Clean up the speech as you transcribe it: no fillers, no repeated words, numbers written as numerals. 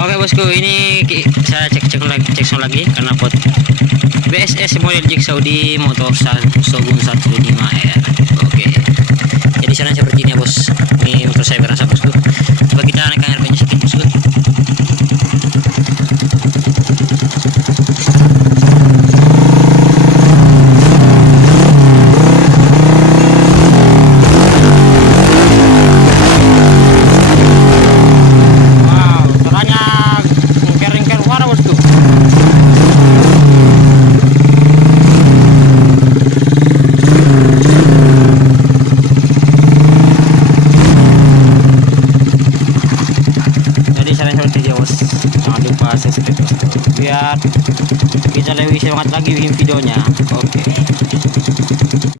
Oke bosku, ini saya cek lagi karena pot BSS model jigsaw di motor Shogun 105R. Oke, jadi sana seperti ini ya bos. Ini motor saya berasa bosku. Coba kita naikkan harganya sedikit bosku. Seperti dia bos, jangan lupa subscribe bosku biar bisa lebih semangat lagi bikin videonya. Oke.